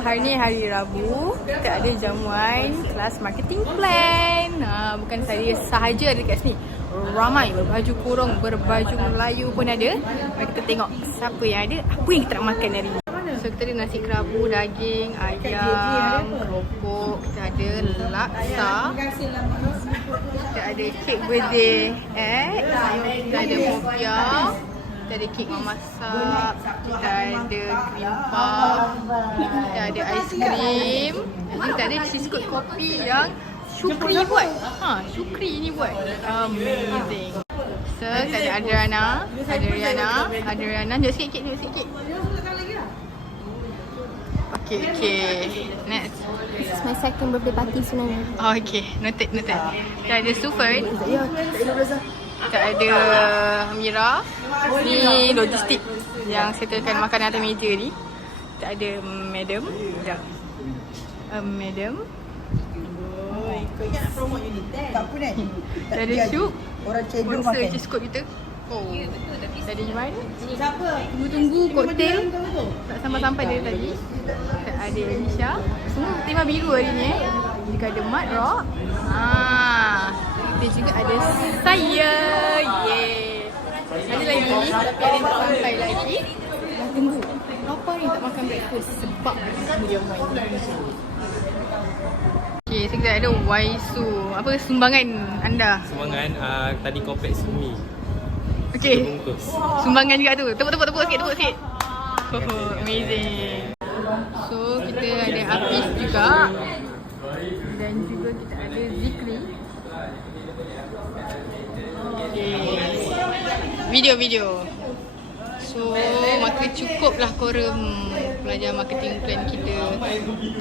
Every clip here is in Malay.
hari ni hari Rabu. Kita ada jamuan kelas marketing plan. Bukan saya sahaja ada dekat sini. Ramai berbaju kurung, berbaju Melayu pun ada. Mari kita tengok siapa yang ada, apa yang kita nak makan hari ni. So kita ada nasi kerabu, daging, ayam, keropok. Kita ada laksa. Kita ada kek birthday egg. Kita ada popia. Kita ada kek memasak. Kita ada cream puff. Kita ada aiskrim. Kita ada cheese coat kopi yang Syukri ni buat. Syukri ni buat. Amazing. So, kita ada Adriana. Ada Riana. Jom sikit kek. Okay. Next. This is my second birthday party sebenarnya. Oh, okay. Noted. Kita ada Sufern. Kita ada Mira. Ni logistik yang settlekan makanan atas meja ni. Kita ada Madam. Madam. Kau ingat nak promote unit tak pun kan? Kita ada Syuk. Orang cedok makan. Sponsor cheese coat kita. Kita ada Iman. Siapa? Tunggu koktel. Tak sampai-sampai dari tadi. Kita ada Alicia. Semua tema biru hari ni Kita ada Mat Rock. Kita juga ada saya. Yeay. Ada lagi tapi ada yang tak sampai lagi. Dah tunggu. Apa ni tak makan breakfast sebab dia main. Okay, so kita ada Waisu. Apa sumbangan anda? Sumbangan tadi kompleks mi. Okay. Sumbangan juga tu. Tepuk sikit. Oh, amazing. So, kita ada Hafiz juga. Dan juga kita ada Zikri. Okay. Video. So, maka cukuplah korum pelajar marketing plan kita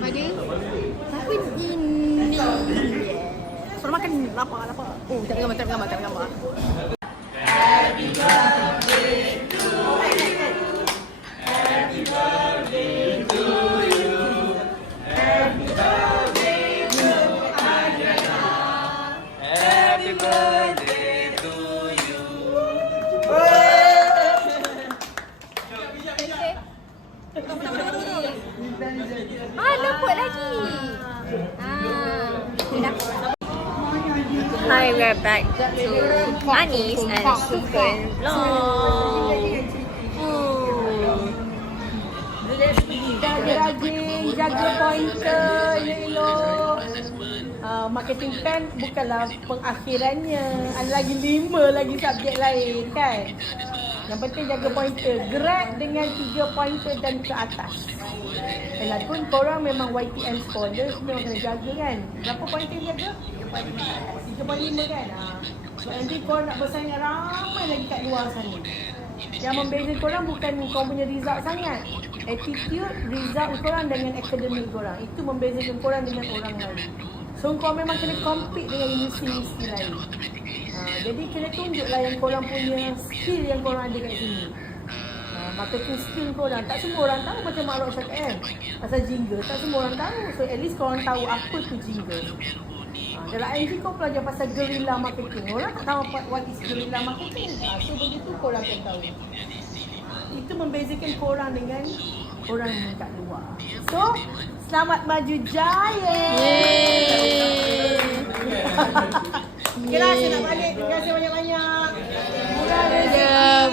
pada tahun ini. Suruh makan lapar. Oh, tak ada gambar. Happy birthday to you. Happy birthday to you. Happy birthday to Adriana. Happy birthday to you. Luput lagi. Hi, we're back to Anis and Sufern vlog. Jaga pointer, elok. Marketing plan bukanlah pengakhirannya. Ada lagi 5 lagi subjek lain kan. Yang penting jaga pointer. Gerak dengan 3 pointer dan ke atas. Walaupun korang memang YTN scholar, memang kena jaga kan. Berapa pointer jaga? 3.5 kan? So nanti korang nak bersaing ramai lagi kat luar sana. Yang membezakan korang bukan kau punya result sangat. Attitude, result korang dengan akademik korang. Itu membezakan korang dengan orang lain. So korang memang kena compete dengan universiti lain. Jadi kena tunjuklah yang korang punya skill yang korang ada kat sini. Marketing skill korang. Tak semua orang tahu macam Mak Rok cakap kan. Pasal jingle. Tak semua orang tahu. So at least korang tahu apa tu jingle. Dalam IMG kau belajar pasal guerrilla marketing. Orang tak tahu what is guerrilla marketing. So begitu korang akan tahu. Itu membezakan korang dengan orang yang kat luar. So, selamat maju jaya. Yeay. Okey lah, saya nak balik. Terima kasih banyak-banyak.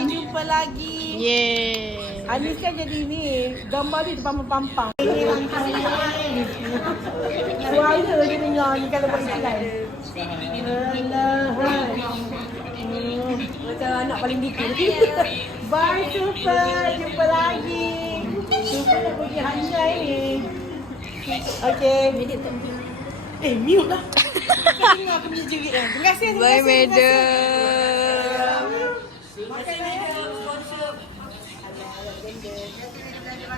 Jumpa lagi. Yeay. Anis kan jadi ni, gambar dia terpampang-pampang. Suara dia dengar ni kalau buat iklan. Macam anak paling dikit. Bye Super, jumpa lagi. Super nak pergi hanjai ni. Okay. Mute lah. Kau dengar aku punya jerit kan. Terima kasih. Bye, madam.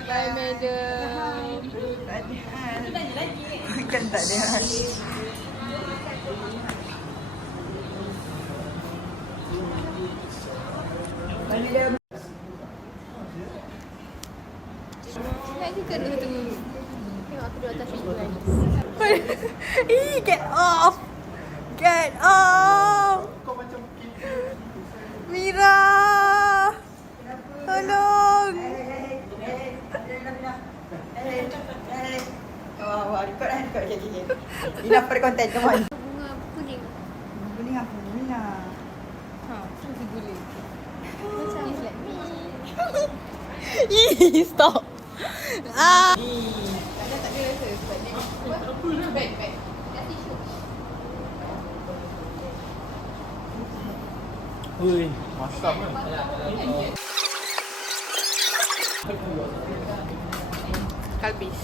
Bye, madam. Kan tak ada. Bye, madam. Nak juga tu. Tengok aku duduk atas pintu kan. Get off! Get off! Mira! Tolong! Enough for content, come on. Bunga kuning. Guling apa? Guling lah. Ha, si gula. Macam like me. Ih, stop. Ah. Ui, masam kan? Kalbis.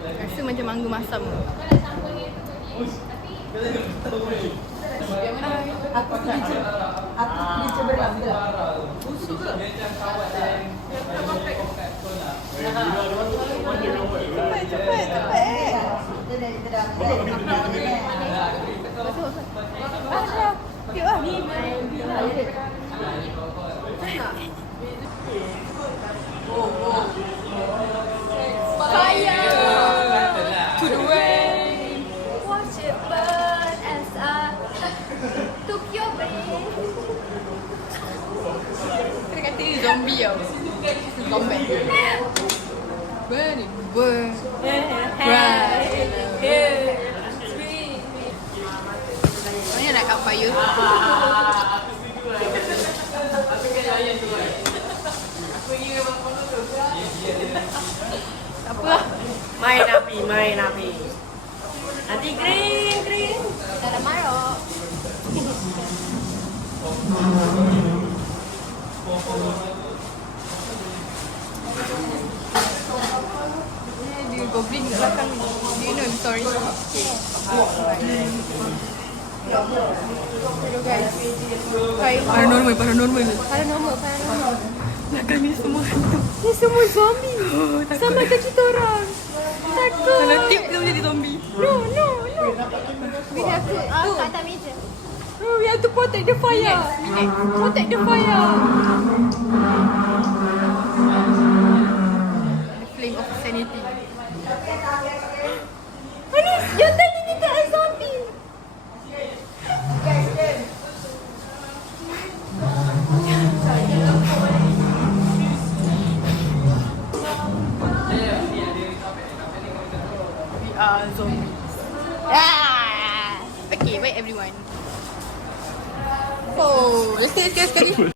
Rasa macam mangga masam. Aku kerja berat betul. To the way. Watch it burn as I took your breath. Kena kata dia zombie tau. Zombie. Burn it, burn. Right. Mana nak kat fire? Tak apa lah. Main api. Nanti green. Tak ada marah. Dia goblin kat belakang. Do you know the story? Hello guys. Hai. Paranormal. Paranormal. Belakang ni semua hantu. Ni semua zombie. Sama macam kita orang. Takut. Kalau tip kita menjadi zombie. No. We have to kat atas meja. Oh, we have to protect the fire. Protect the fire. The flame of sanity. Anis, yang tadi kita as zombie. We are zombies. Okay, bye everyone. Oh, let's sekali.